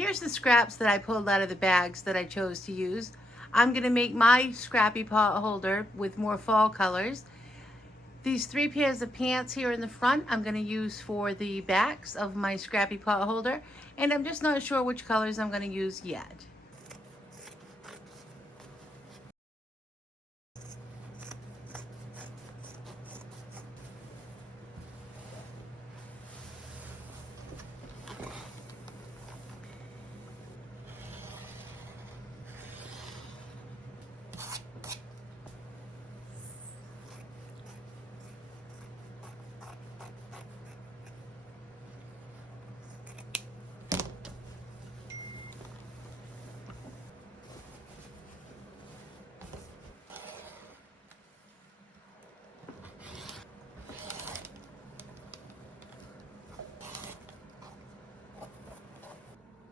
Here's the scraps that I pulled out of the bags that I chose to use. I'm going to make my Scrappy pot holder with more fall colors. These 3 pairs of pants here in the front I'm going to use for the backs of my Scrappy pot holder, and I'm just not sure which colors I'm going to use yet.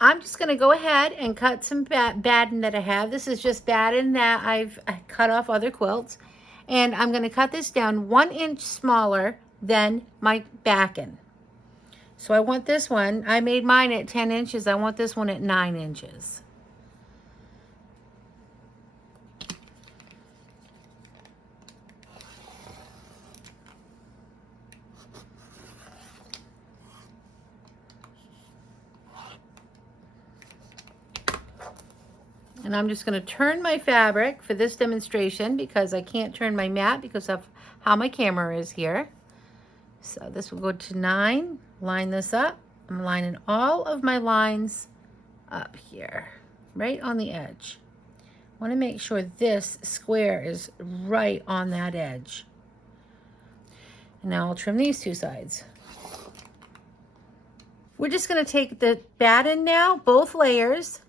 I'm just going to go ahead and cut some batting that I have. This is just batting that I've cut off other quilts. And I'm going to cut this down 1 inch smaller than my backing. So I want this one, I made mine at 10 inches. I want this one at 9 inches. And I'm just going to turn my fabric for this demonstration because I can't turn my mat because of how my camera is here. So this will go to 9. Line this up. I'm lining all of my lines up here, right on the edge. I want to make sure this square is right on that edge. And now I'll trim these 2 sides. We're just going to take the batten now, both layers,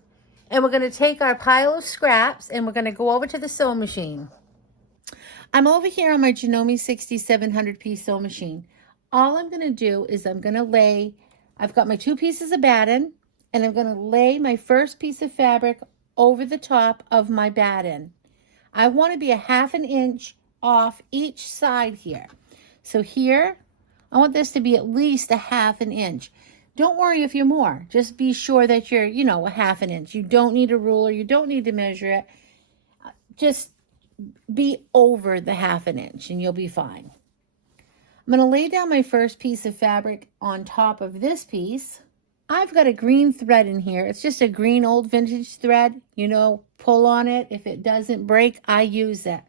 and we're going to take our pile of scraps and we're going to go over to the sewing machine. I'm over here on my Janome 6700 piece sewing machine. All I'm going to do is I'm going to lay, I've got my 2 pieces of batten, and I'm going to lay my first piece of fabric over the top of my batten. I want to be a 1/2 inch off each side here. So here, I want this to be at least a 1/2 inch. Don't worry if you're more. Just be sure that you're, you know, a 1/2 inch. You don't need a ruler. You don't need to measure it. Just be over the 1/2 inch and you'll be fine. I'm going to lay down my first piece of fabric on top of this piece. I've got a green thread in here. It's just a green old vintage thread. You know, pull on it. If it doesn't break, I use it.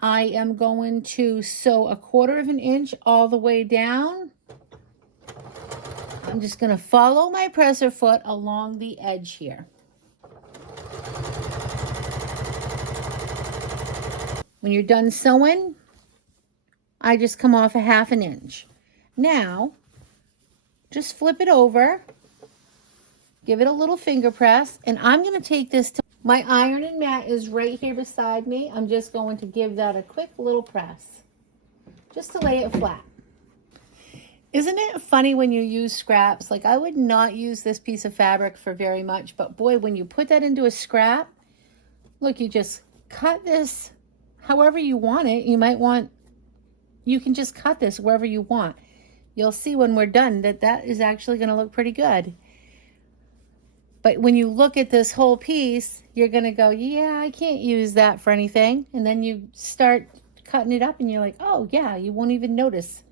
I am going to sew a 1/4 inch all the way down. I'm just going to follow my presser foot along the edge here. When you're done sewing, I just come off a 1/2 inch. Now, just flip it over, give it a little finger press, and I'm going to take this to my ironing mat is right here beside me. I'm just going to give that a quick little press, just to lay it flat. Isn't it funny when you use scraps? Like, I would not use this piece of fabric for very much, but boy, when you put that into a scrap, look, you just cut this however you want it. You can just cut this wherever you want. You'll see when we're done that is actually going to look pretty good. But when you look at this whole piece, you're going to go, yeah, I can't use that for anything. And then you start cutting it up and you're like, oh yeah, you won't even notice.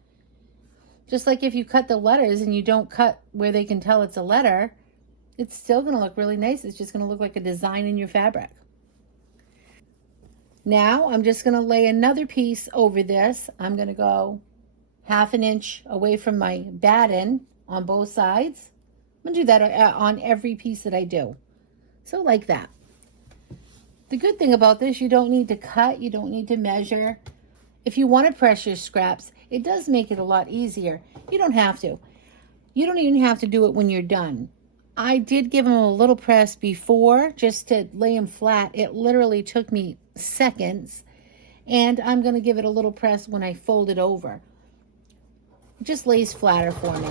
Just like if you cut the letters and you don't cut where they can tell it's a letter, it's still going to look really nice. It's just going to look like a design in your fabric. Now I'm just going to lay another piece over this. I'm going to go 1/2 inch away from my batten on both sides. I'm going to do that on every piece that I do. So like that. The good thing about this, you don't need to cut. You don't need to measure. If you want to press your scraps, it does make it a lot easier. You don't have to. You don't even have to do it when you're done. I did give them a little press before just to lay them flat. It literally took me seconds. And I'm going to give it a little press when I fold it over. It just lays flatter for me.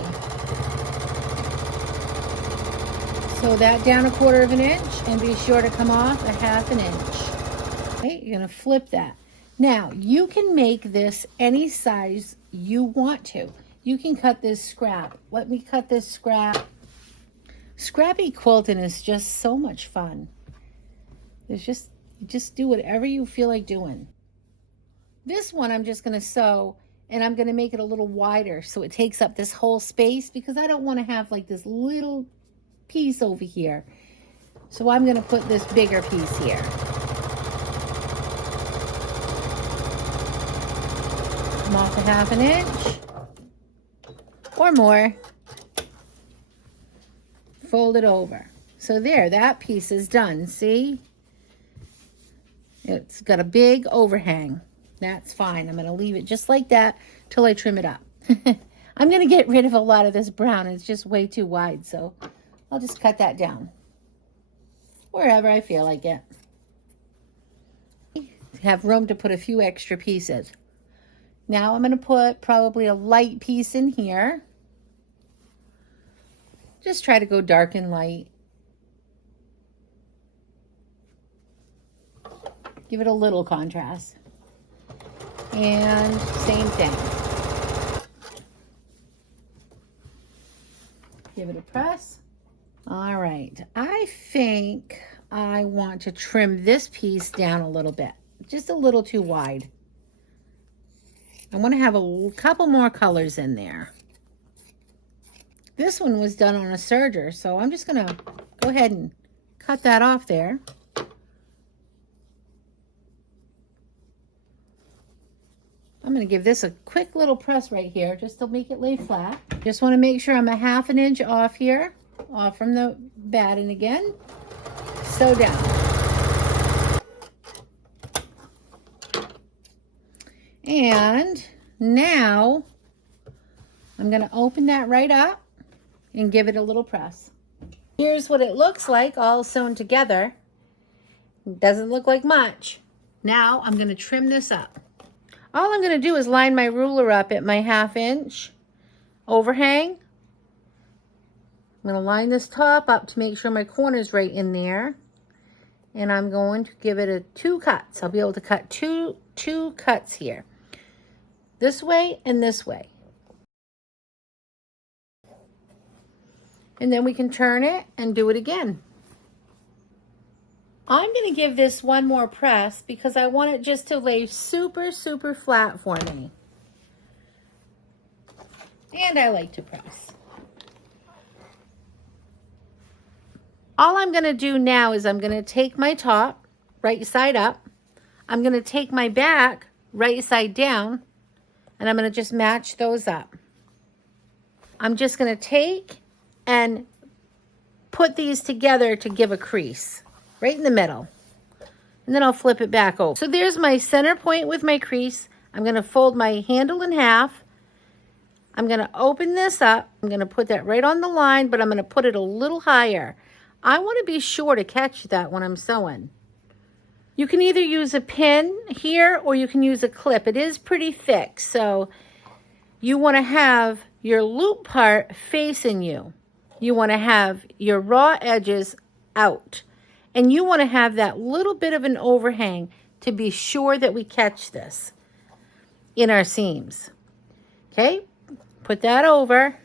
Sew that down a 1/4 inch and be sure to come off a 1/2 inch. Okay, you're going to flip that. Now, you can make this any size you want to. You can cut this scrap. Let me cut this scrap Scrappy quilting is just so much fun. It's just do whatever you feel like doing. This one I'm just going to sew, and I'm going to make it a little wider so it takes up this whole space, because I don't want to have like this little piece over here. So I'm going to put this bigger piece here. Come off a 1/2 inch or more. Fold it over. So there, that piece is done. See? It's got a big overhang. That's fine. I'm going to leave it just like that till I trim it up. I'm going to get rid of a lot of this brown. It's just way too wide, so I'll just cut that down wherever I feel like it. Have room to put a few extra pieces. Now I'm going to put probably a light piece in here. Just try to go dark and light. Give it a little contrast. And same thing. Give it a press. All right. I think I want to trim this piece down a little bit. Just a little too wide. I want to have a couple more colors in there. This one was done on a serger, so I'm just going to go ahead and cut that off there. I'm going to give this a quick little press right here just to make it lay flat. Just want to make sure I'm a 1/2 inch off here, off from the batting again. Sew down. And now I'm going to open that right up and give it a little press. Here's what it looks like all sewn together. It doesn't look like much. Now I'm going to trim this up. All I'm going to do is line my ruler up at my 1/2 inch overhang. I'm going to line this top up to make sure my corner's right in there. And I'm going to give it 2 cuts. I'll be able to cut two cuts here. This way and this way. And then we can turn it and do it again. I'm going to give this one more press because I want it just to lay super, super flat for me. And I like to press. All I'm going to do now is I'm going to take my top right side up. I'm going to take my back right side down. And I'm going to just match those up. I'm just going to take and put these together to give a crease right in the middle. And then I'll flip it back over. So there's my center point with my crease. I'm going to fold my handle in half. I'm going to open this up. I'm going to put that right on the line, but I'm going to put it a little higher. I want to be sure to catch that when I'm sewing. You can either use a pin here or you can use a clip. It is pretty thick, so you want to have your loop part facing you. You want to have your raw edges out. And you want to have that little bit of an overhang to be sure that we catch this in our seams. Okay, put that over.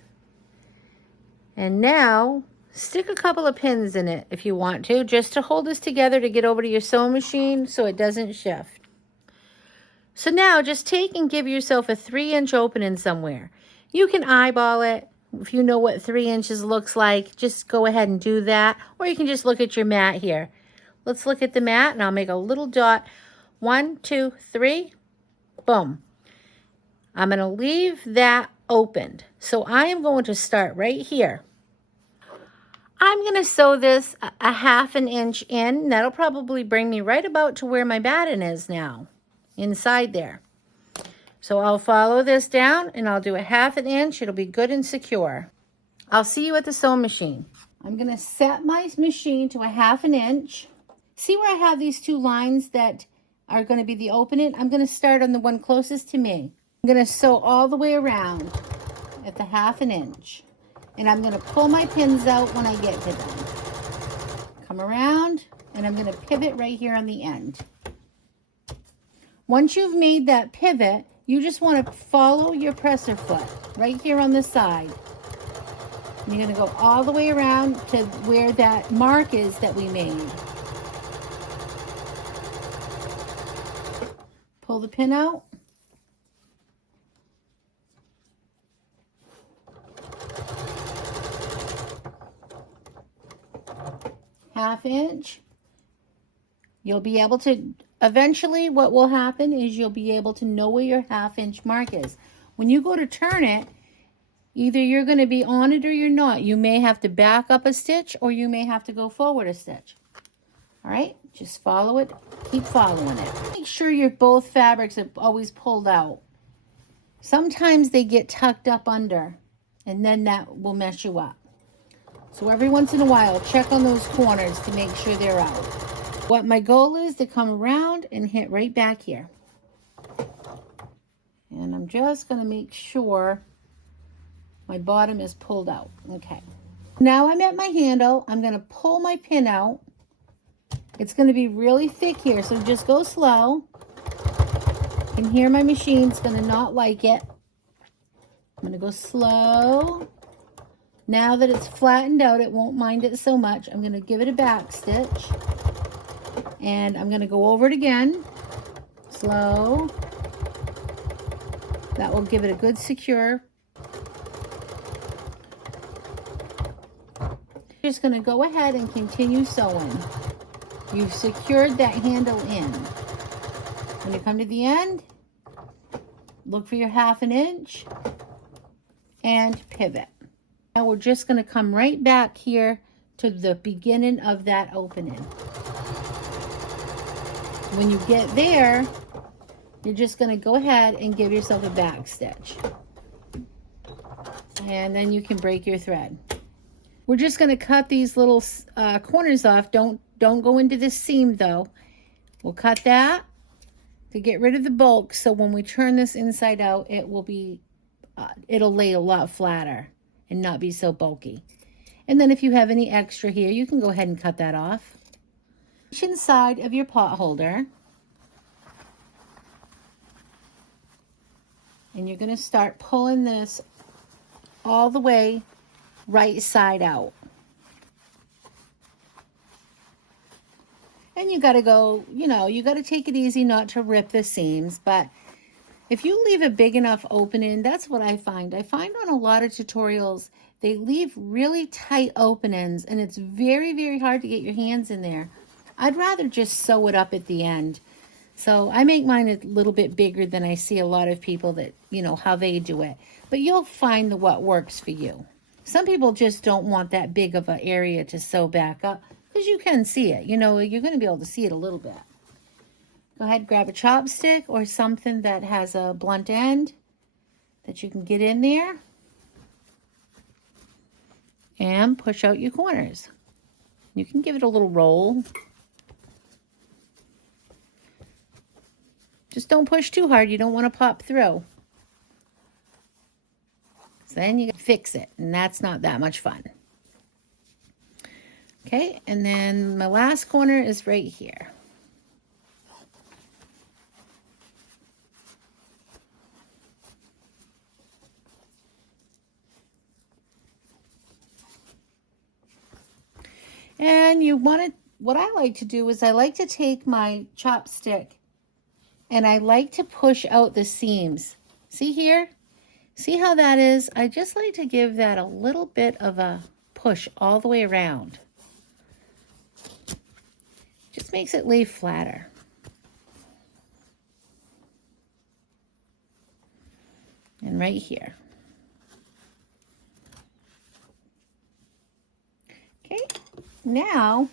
And now stick a couple of pins in it if you want to, just to hold this together to get over to your sewing machine so it doesn't shift. So now just take and give yourself a 3-inch opening somewhere. You can eyeball it. If you know what 3 inches looks like, just go ahead and do that. Or you can just look at your mat here. Let's look at the mat, and I'll make a little dot. 1, 2, 3. Boom. I'm going to leave that opened. So I am going to start right here. I'm going to sew this a 1/2 inch in. That'll probably bring me right about to where my batting is now, inside there. So I'll follow this down and I'll do a 1/2 inch. It'll be good and secure. I'll see you at the sewing machine. I'm going to set my machine to a 1/2 inch. See where I have these 2 lines that are going to be the opening? I'm going to start on the one closest to me. I'm going to sew all the way around at the 1/2 inch. And I'm going to pull my pins out when I get to them. Come around and I'm going to pivot right here on the end. Once you've made that pivot, you just want to follow your presser foot right here on the side. You're going to go all the way around to where that mark is that we made. Pull the pin out. Half inch. You'll be able to, eventually what will happen is you'll be able to know where your half-inch mark is. When you go to turn it, either you're going to be on it or you're not. You may have to back up a stitch or you may have to go forward a stitch. All right, just follow it, keep following it. Make sure your both fabrics are always pulled out. Sometimes they get tucked up under and then that will mess you up. So every once in a while, check on those corners to make sure they're out. What my goal is to come around and hit right back here. And I'm just going to make sure my bottom is pulled out. Okay. Now I'm at my handle. I'm going to pull my pin out. It's going to be really thick here, so just go slow. You can hear my machine's going to not like it. I'm going to go slow. Now that it's flattened out, it won't mind it so much. I'm going to give it a back stitch. And I'm going to go over it again. Slow. That will give it a good secure. Just going to go ahead and continue sewing. You've secured that handle in. When you come to the end, look for your half an inch and pivot. Now we're just going to come right back here to the beginning of that opening. When you get there, you're just going to go ahead and give yourself a back stitch. And then you can break your thread. We're just going to cut these little corners off. Don't go into this seam though. We'll cut that to get rid of the bulk, so when we turn this inside out, it will be, it'll lay a lot flatter and not be so bulky. And then if you have any extra here, you can go ahead and cut that off. Each inside of your pot holder, and you're going to start pulling this all the way right side out. And you got to go, you know, you got to take it easy not to rip the seams, but if you leave a big enough opening, that's what I find. I find on a lot of tutorials, they leave really tight openings and it's very, very hard to get your hands in there. I'd rather just sew it up at the end. So I make mine a little bit bigger than I see a lot of people that, you know, how they do it. But you'll find what works for you. Some people just don't want that big of an area to sew back up because you can see it. You know, you're going to be able to see it a little bit. Go ahead, grab a chopstick or something that has a blunt end that you can get in there and push out your corners. You can give it a little roll. Just don't push too hard. You don't want to pop through. So then you fix it, and that's not that much fun. Okay, and then my last corner is right here. And you want to, what I like to do is I like to take my chopstick and I like to push out the seams. See here? See how that is? I just like to give that a little bit of a push all the way around. Just makes it lay flatter. And right here. Okay, now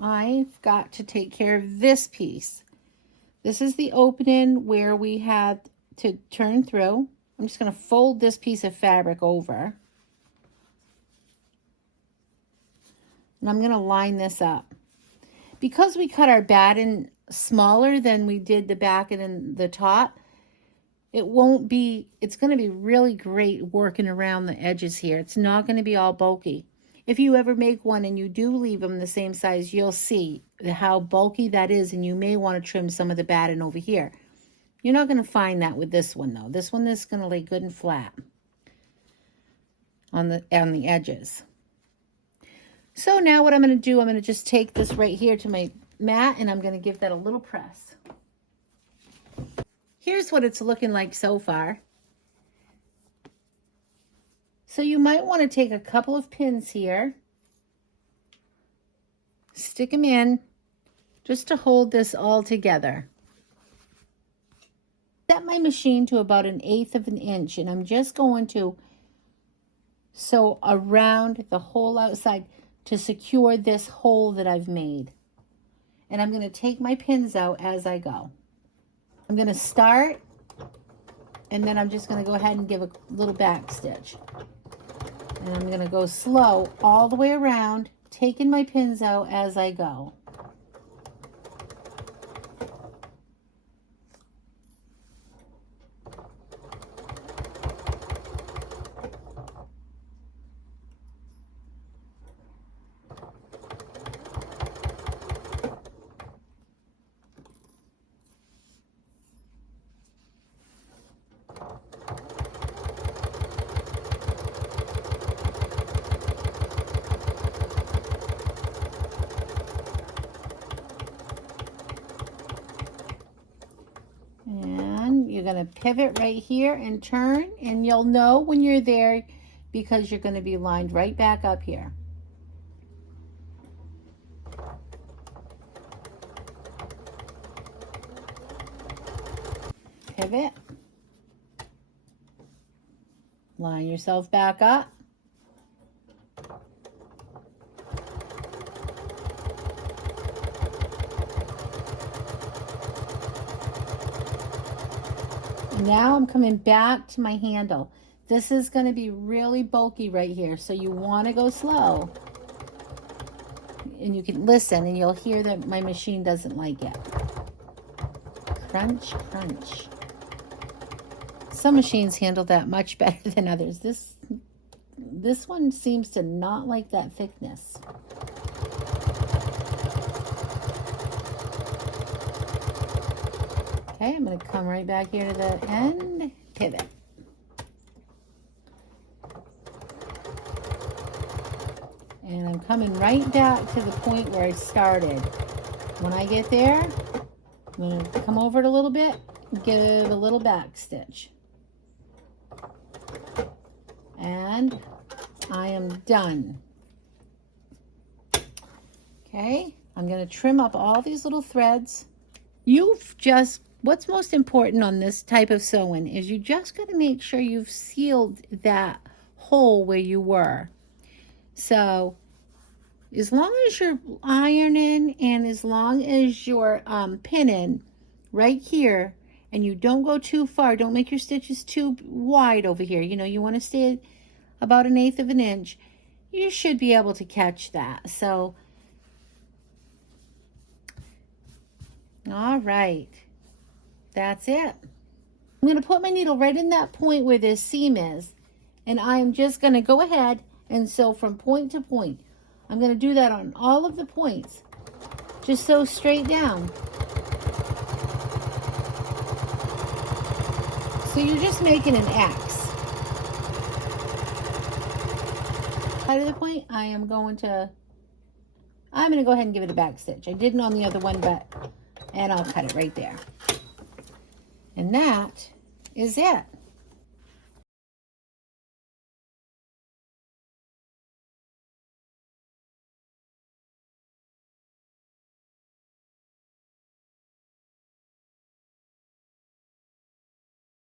I've got to take care of this piece. This is the opening where we had to turn through. I'm just going to fold this piece of fabric over. And I'm going to line this up. Because we cut our batten smaller than we did the back and the top, it won't be, it's going to be really great working around the edges here. It's not going to be all bulky. If you ever make one and you do leave them the same size, you'll see how bulky that is, and you may want to trim some of the batten over here. You're not going to find that with this one, though. This one is going to lay good and flat. on the edges. So now what I'm going to do, I'm going to just take this right here to my mat and I'm going to give that a little press. Here's what it's looking like so far. So you might want to take a couple of pins here, stick them in just to hold this all together. Set my machine to about 1/8 of an inch and I'm just going to sew around the whole outside to secure this hole that I've made. And I'm going to take my pins out as I go. I'm going to start and then I'm just going to go ahead and give a little back stitch. And I'm going to go slow all the way around, taking my pins out as I go. You're going to pivot right here and turn, and you'll know when you're there because you're going to be lined right back up here. Pivot. Line yourself back up. Now I'm coming back to my handle. This is going to be really bulky right here, so you want to go slow. And you can listen and you'll hear that my machine doesn't like it. Crunch, crunch. Some machines handle that much better than others. This one seems to not like that thickness. Okay, I'm going to come right back here to the end, pivot. And I'm coming right back to the point where I started. When I get there, I'm going to come over it a little bit, give a little back stitch. And I am done. Okay, I'm going to trim up all these little threads. What's most important on this type of sewing is you just got to make sure you've sealed that hole where you were. So as long as you're ironing and as long as you're pinning right here and you don't go too far, don't make your stitches too wide over here. You know, you want to stay about 1/8 of an inch. You should be able to catch that. So, all right. That's it. I'm going to put my needle right in that point where this seam is, and I am just going to go ahead and sew from point to point. I'm going to do that on all of the points. Just sew straight down. So you're just making an X. Side of the point, I'm going to go ahead and give it a back stitch. I didn't on the other one, and I'll cut it right there. And that is it.